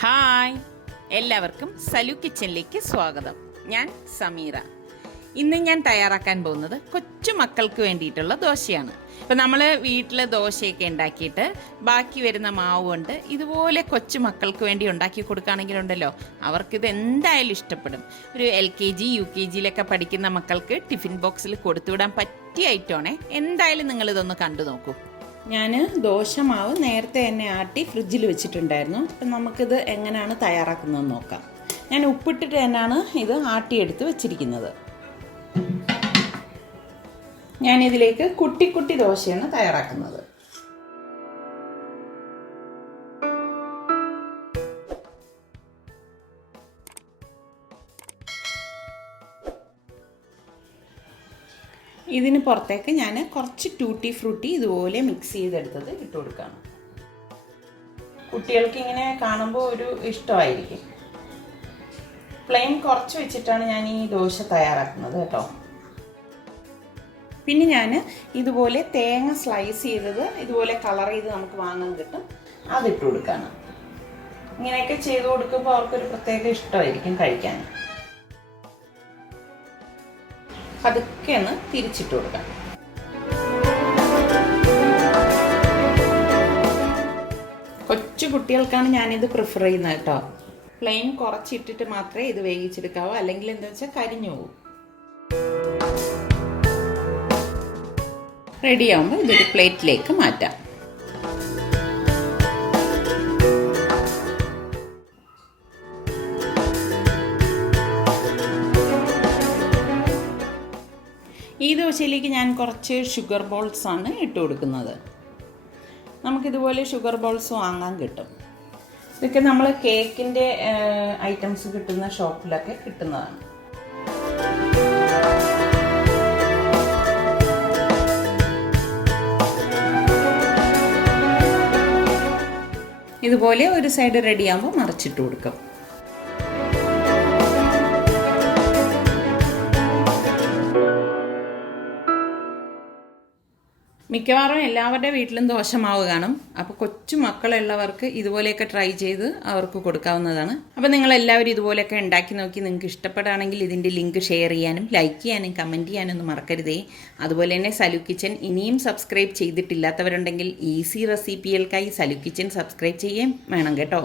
Hi, എല്ലാവർക്കും സലു കിച്ചനിലേക്ക് സ്വാഗതം. ഞാൻ സമീറ. ഇന്ന് ഞാൻ തയ്യാറാക്കാൻ പോകുന്നത് കൊച്ചു മക്കൾക്ക് വേണ്ടിയിട്ടുള്ള ദോശയാണ്. ഇപ്പം നമ്മൾ വീട്ടിൽ ദോശയൊക്കെ ഉണ്ടാക്കിയിട്ട് ബാക്കി വരുന്ന മാവ് കൊണ്ട് ഇതുപോലെ കൊച്ചു മക്കൾക്ക് വേണ്ടി ഉണ്ടാക്കി കൊടുക്കുകയാണെങ്കിലുണ്ടല്ലോ, അവർക്കിത് എന്തായാലും ഇഷ്ടപ്പെടും. ഒരു LKG UKGയിലൊക്കെ പഠിക്കുന്ന മക്കൾക്ക് ടിഫിൻ ബോക്സിൽ കൊടുത്തുവിടാൻ പറ്റിയ ഐറ്റമാണേ. എന്തായാലും നിങ്ങളിതൊന്ന് കണ്ടു നോക്കൂ. ഞാൻ ദോശമാവ് നേരത്തെ തന്നെ ആട്ടി ഫ്രിഡ്ജിൽ വെച്ചിട്ടുണ്ടായിരുന്നു. അപ്പം നമുക്കിത് എങ്ങനെയാണ് തയ്യാറാക്കുന്നതെന്ന് നോക്കാം. ഞാൻ ഉപ്പിട്ടിട്ട് തന്നെയാണ് ഇത് ആട്ടിയെടുത്ത് വെച്ചിരിക്കുന്നത്. ഞാനിതിലേക്ക് കുട്ടി കുട്ടി ദോശയാണ് തയ്യാറാക്കുന്നത്. ഇതിന് പുറത്തേക്ക് ഞാൻ കുറച്ച് ടൂട്ടി ഫ്രൂട്ടി ഇതുപോലെ മിക്സ് ചെയ്തെടുത്തത് ഇട്ട് കൊടുക്കുകയാണ്. കുട്ടികൾക്ക് ഇങ്ങനെ കാണുമ്പോൾ ഒരു ഇഷ്ടമായിരിക്കും. ഫ്ലെയിം കുറച്ച് വെച്ചിട്ടാണ് ഞാൻ ഈ ദോശ തയ്യാറാക്കുന്നത് കേട്ടോ. പിന്നെ ഞാൻ ഇതുപോലെ തേങ്ങ സ്ലൈസ് ചെയ്തത് ഇതുപോലെ കളർ ചെയ്ത് നമുക്ക് വാങ്ങാൻ കിട്ടും, അതിട്ട് കൊടുക്കുകയാണ്. ഇങ്ങനെയൊക്കെ ചെയ്ത് കൊടുക്കുമ്പോൾ അവർക്കൊരു പ്രത്യേക ഇഷ്ടമായിരിക്കും കഴിക്കാൻ. പതുക്കെ ഒന്ന് തിരിച്ചിട്ട് കൊടുക്കാം. കൊച്ചു കുട്ടികൾക്കാണ് ഞാനിത് പ്രിഫർ ചെയ്യുന്നത് കേട്ടോ. ഫ്ലെയിം കുറച്ചിട്ടിട്ട് മാത്രമേ ഇത് വേവിച്ചെടുക്കാവൂ, അല്ലെങ്കിൽ എന്താ വെച്ചാൽ കരിഞ്ഞു പോകും. റെഡിയാവുമ്പോൾ ഇതൊരു പ്ലേറ്റിലേക്ക് മാറ്റാം. ഈ ദോശയിലേക്ക് ഞാൻ കുറച്ച് ഷുഗർ ബോൾസ് ആണ് ഇട്ട് കൊടുക്കുന്നത്. നമുക്കിതുപോലെ ഷുഗർ ബോൾസ് വാങ്ങാൻ കിട്ടും. ഇതൊക്കെ നമ്മൾ കേക്കിൻ്റെ ഐറ്റംസ് കിട്ടുന്ന ഷോപ്പിലൊക്കെ കിട്ടുന്നതാണ്. ഇതുപോലെ ഒരു സൈഡ് റെഡിയാകുമ്പോൾ മറിച്ചിട്ട് കൊടുക്കും. മിക്കവാറും എല്ലാവരുടെ വീട്ടിലും ദോശമാവ് കാണും. അപ്പോൾ കൊച്ചു മക്കളുള്ളവർക്ക് ഇതുപോലെയൊക്കെ ട്രൈ ചെയ്ത് അവർക്ക് കൊടുക്കാവുന്നതാണ്. അപ്പോൾ നിങ്ങളെല്ലാവരും ഇതുപോലെയൊക്കെ ഉണ്ടാക്കി നോക്കി നിങ്ങൾക്ക് ഇഷ്ടപ്പെടുകയാണെങ്കിൽ ഇതിൻ്റെ ലിങ്ക് ഷെയർ ചെയ്യാനും ലൈക്ക് ചെയ്യാനും കമൻറ്റ് ചെയ്യാനൊന്നും മറക്കരുതേ. അതുപോലെ തന്നെ സലു കിച്ചൻ ഇനിയും സബ്സ്ക്രൈബ് ചെയ്തിട്ടില്ലാത്തവരുണ്ടെങ്കിൽ ഈസി റെസിപ്പികൾക്കായി സലു കിച്ചൻ സബ്സ്ക്രൈബ് ചെയ്യാൻ വേണം കേട്ടോ.